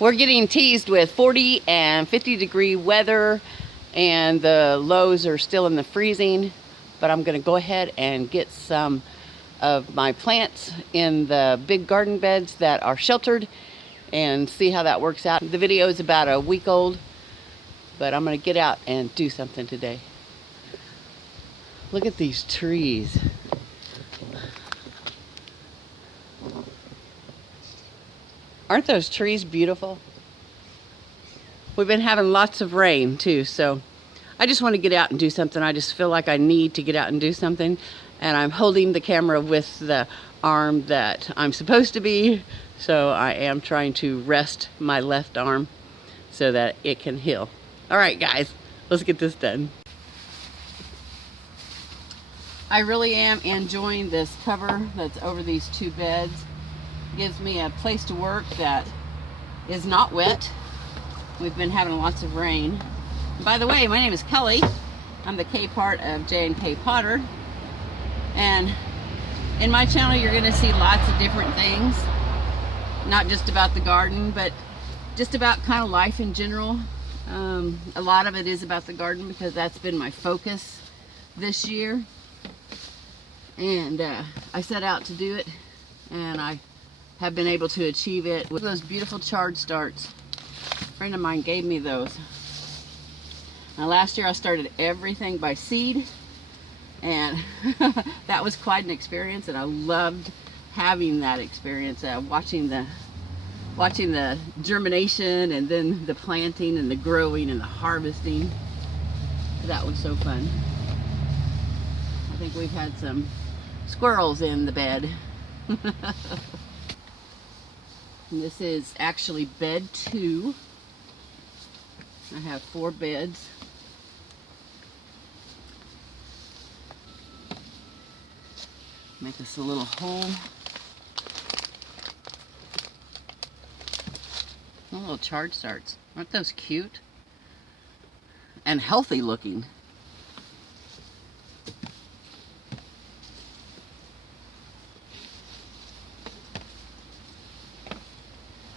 We're getting teased with 40 and 50-degree weather, and the lows are still in the freezing, but I'm going to go ahead and get some of my plants in the big garden beds that are sheltered and see how that works out. The video is about a week old, but I'm going to get out and do something today. Look at these trees. Aren't those trees beautiful? We've been having lots of rain too, so I just want to get out and do something. I just feel like I need to get out and do something, and I'm holding the camera with the arm that I'm supposed to be, so I am trying to rest my left arm so that it can heal. All right, guys, let's get this done. I really am enjoying this cover that's over these two beds. It gives me a place to work that is not wet. We've been having lots of rain. By the way, my name is Kelly. I'm the K part of J&KPotter. And in my channel, you're gonna see lots of different things. Not just about the garden, but just about kind of life in general. A lot of it is about the garden because that's been my focus this year. And I set out to do it, and I have been able to achieve it with those beautiful chard starts. A friend of mine gave me those. Now last year I started everything by seed, and that was quite an experience, and I loved having that experience, watching the germination and then the planting and the growing and the harvesting. That was so fun. I think we've had some squirrels in the bed. And this is actually bed 2. I have 4 beds. Make this a little hole. Oh, little chard starts. Aren't those cute? And healthy looking.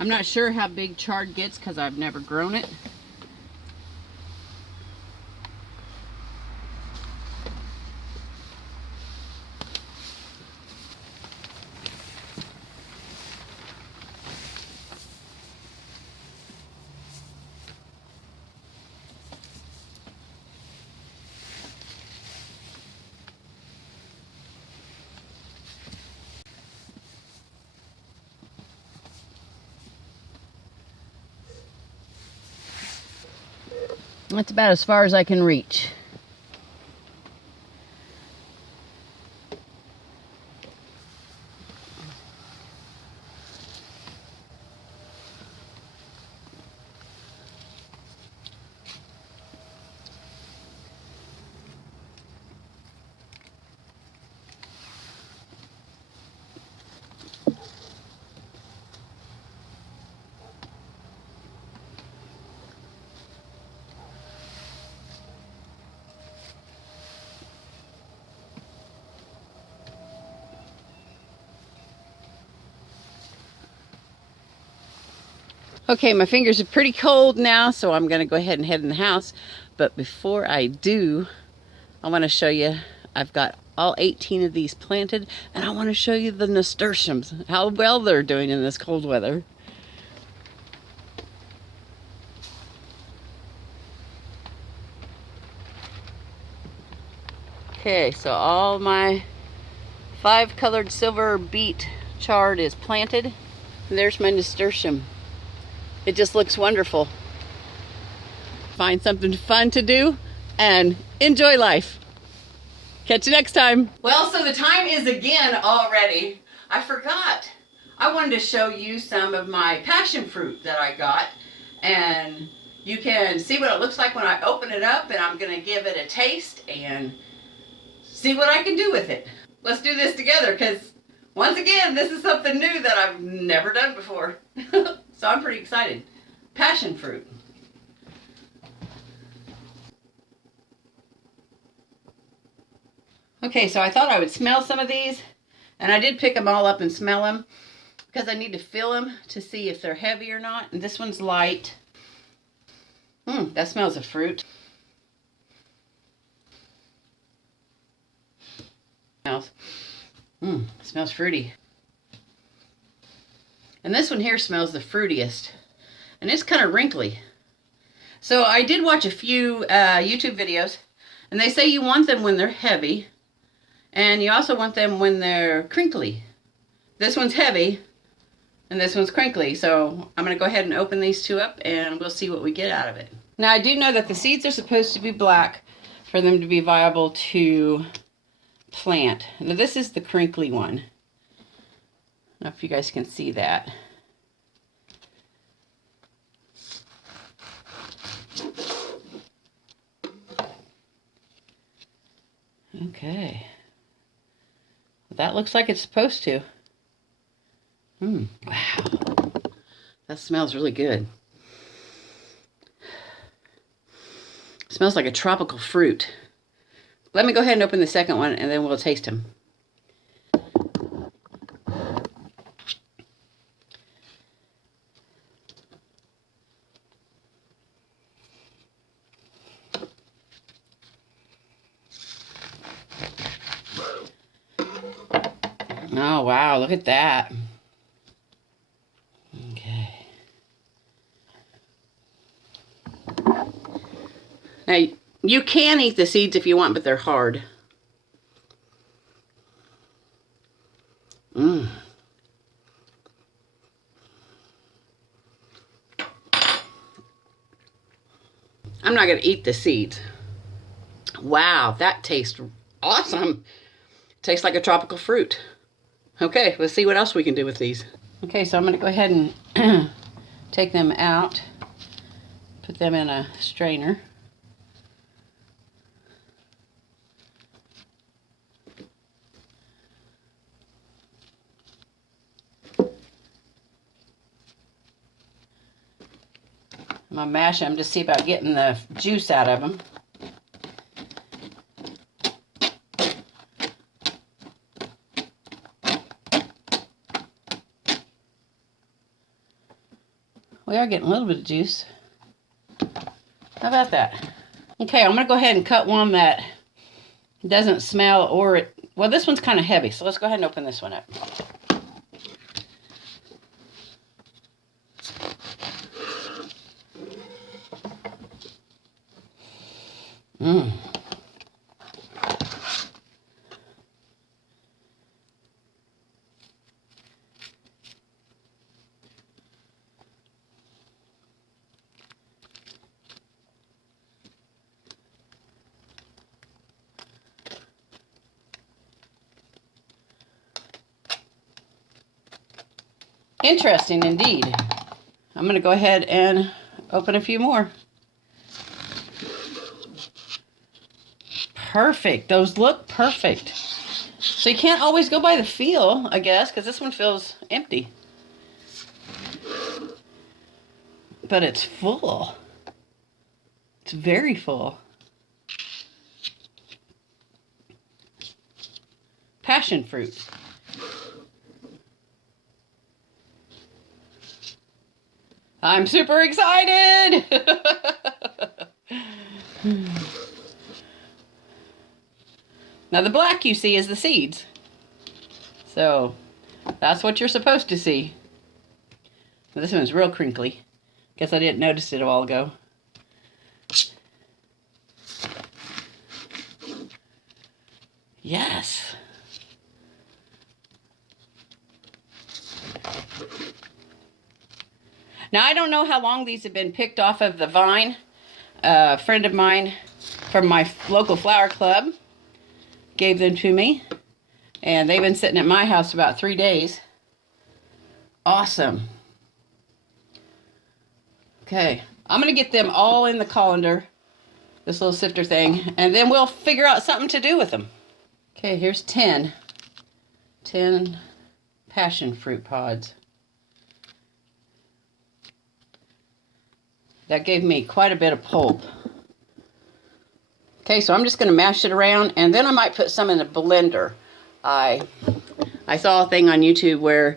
I'm not sure how big chard gets because I've never grown it. That's about as far as I can reach. Okay, my fingers are pretty cold now, so I'm going to go ahead and head in the house. But before I do, I want to show you, I've got all 18 of these planted, and I want to show you the nasturtiums, how well they're doing in this cold weather. Okay, so all my 5-colored silver beet chard is planted. And there's my nasturtium. It just looks wonderful. Find something fun to do and enjoy life. Catch you next time. Well, so the time is again already. I forgot. I wanted to show you some of my passion fruit that I got, and you can see what it looks like when I open it up, and I'm gonna give it a taste and see what I can do with it. Let's do this together, because once again, this is something new that I've never done before. So I'm pretty excited. Passion fruit. Okay, so I thought I would smell some of these, and I did pick them all up and smell them. because I need to feel them to see if they're heavy or not. And this one's light. That smells of fruit. Smells fruity. And this one here smells the fruitiest. And it's kind of wrinkly. So I did watch a few YouTube videos, and they say you want them when they're heavy, and you also want them when they're crinkly. This one's heavy, and this one's crinkly, so I'm going to go ahead and open these two up, and we'll see what we get out of it. Now, I do know that the seeds are supposed to be black for them to be viable to plant. Now, this is the crinkly one. I don't know if you guys can see that. Okay. That looks like it's supposed to. Wow. That smells really good. It smells like a tropical fruit. Let me go ahead and open the second one, and then we'll taste them. Oh, wow, look at that. Okay. Now, you can eat the seeds if you want, but they're hard. I'm not going to eat the seeds. Wow, that tastes awesome. Tastes like a tropical fruit. Okay, let's see what else we can do with these. Okay, so I'm going to go ahead and take them out, put them in a strainer. I'm going to mash them to see about getting the juice out of them. We are getting a little bit of juice. How about that? Okay, I'm going to go ahead and cut one that doesn't smell or well, this one's kind of heavy, so let's go ahead and open this one up. Interesting indeed. I'm going to go ahead and open a few more. Perfect. Those look perfect. So you can't always go by the feel, I guess, because this one feels empty. But it's full. It's very full. Passion fruit. I'm super excited! Now the black you see is the seeds. So that's what you're supposed to see. This one's real crinkly. Guess I didn't notice it a while ago. Yes. Now, I don't know how long these have been picked off of the vine. A friend of mine from my local flower club gave them to me. And they've been sitting at my house about 3 days. Awesome. Okay, I'm going to get them all in the colander, this little sifter thing, and then we'll figure out something to do with them. Okay, here's 10 passion fruit pods. That gave me quite a bit of pulp. Okay, so I'm just going to mash it around, and then I might put some in a blender. I saw a thing on YouTube where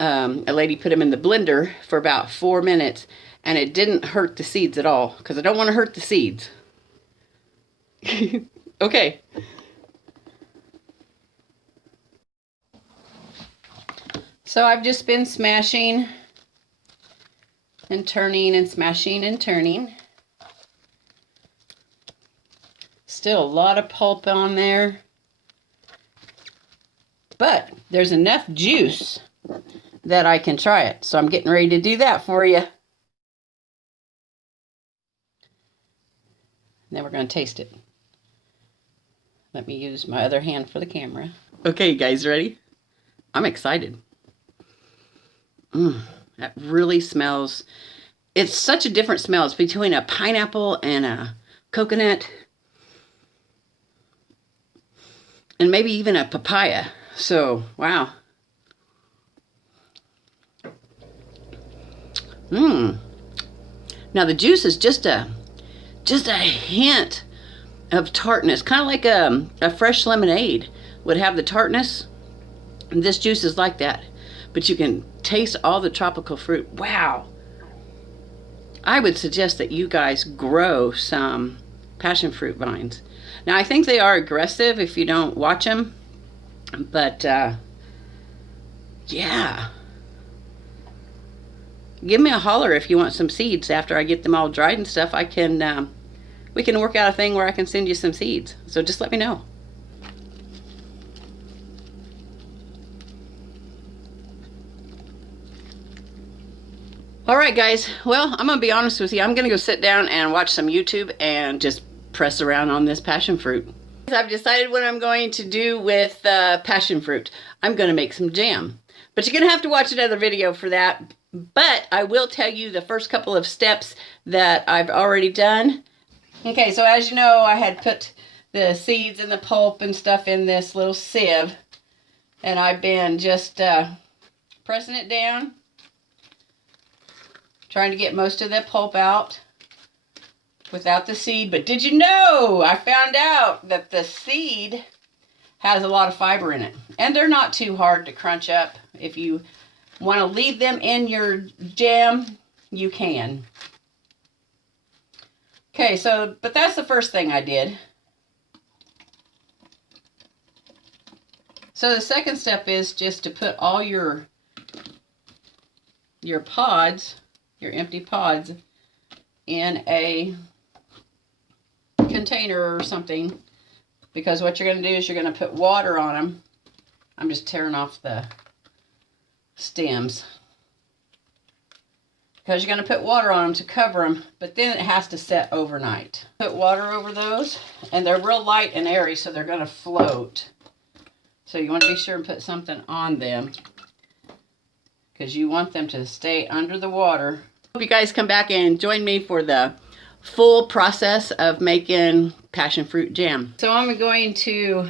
a lady put them in the blender for about 4 minutes, and it didn't hurt the seeds at all, because I don't want to hurt the seeds. Okay. So I've just been smashing and turning and smashing and turning. Still a lot of pulp on there, but there's enough juice that I can try it. So I'm getting ready to do that for you. Then we're going to taste it. Let me use my other hand for the camera. Okay, you guys ready? I'm excited. That really smells. It's such a different smell. It's between a pineapple and a coconut. And maybe even a papaya. So, wow. Now the juice is just a hint of tartness, kind of like a fresh lemonade would have the tartness. And this juice is like that, but you can taste all the tropical fruit. Wow. I would suggest that you guys grow some passion fruit vines. Now I think they are aggressive if you don't watch them, but yeah. Give me a holler if you want some seeds after I get them all dried and stuff. I can, we can work out a thing where I can send you some seeds. So just let me know. All right, guys. Well, I'm going to be honest with you. I'm going to go sit down and watch some YouTube and just press around on this passion fruit. I've decided what I'm going to do with passion fruit. I'm going to make some jam. But you're going to have to watch another video for that. But I will tell you the first couple of steps that I've already done. Okay, so as you know, I had put the seeds and the pulp and stuff in this little sieve. And I've been just pressing it down, trying to get most of the pulp out without the seed. But did you know, I found out that the seed has a lot of fiber in it. And they're not too hard to crunch up. If you want to leave them in your jam, you can. Okay, so, but that's the first thing I did. So the second step is just to put all your pods, your empty pods, in a container or something, because what you're going to do is you're going to put water on them. I'm just tearing off the stems, because you're going to put water on them to cover them, but then it has to set overnight. Put water over those, and they're real light and airy, so they're going to float. So you want to be sure and put something on them, because you want them to stay under the water. Hope you guys come back and join me for the full process of making passion fruit jam. So I'm going to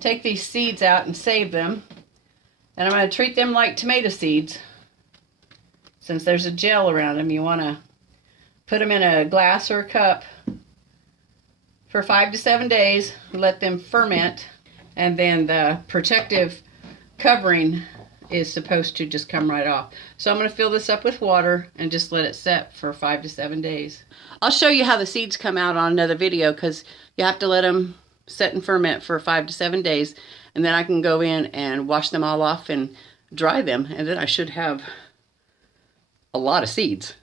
take these seeds out and save them. And I'm going to treat them like tomato seeds. Since there's a gel around them, you want to put them in a glass or a cup for 5 to 7 days. Let them ferment. And then the protective covering is supposed to just come right off. So I'm going to fill this up with water and just let it set for 5 to 7 days. I'll show you how the seeds come out on another video, because you have to let them set and ferment for 5 to 7 days. And then I can go in and wash them all off and dry them. And then I should have a lot of seeds.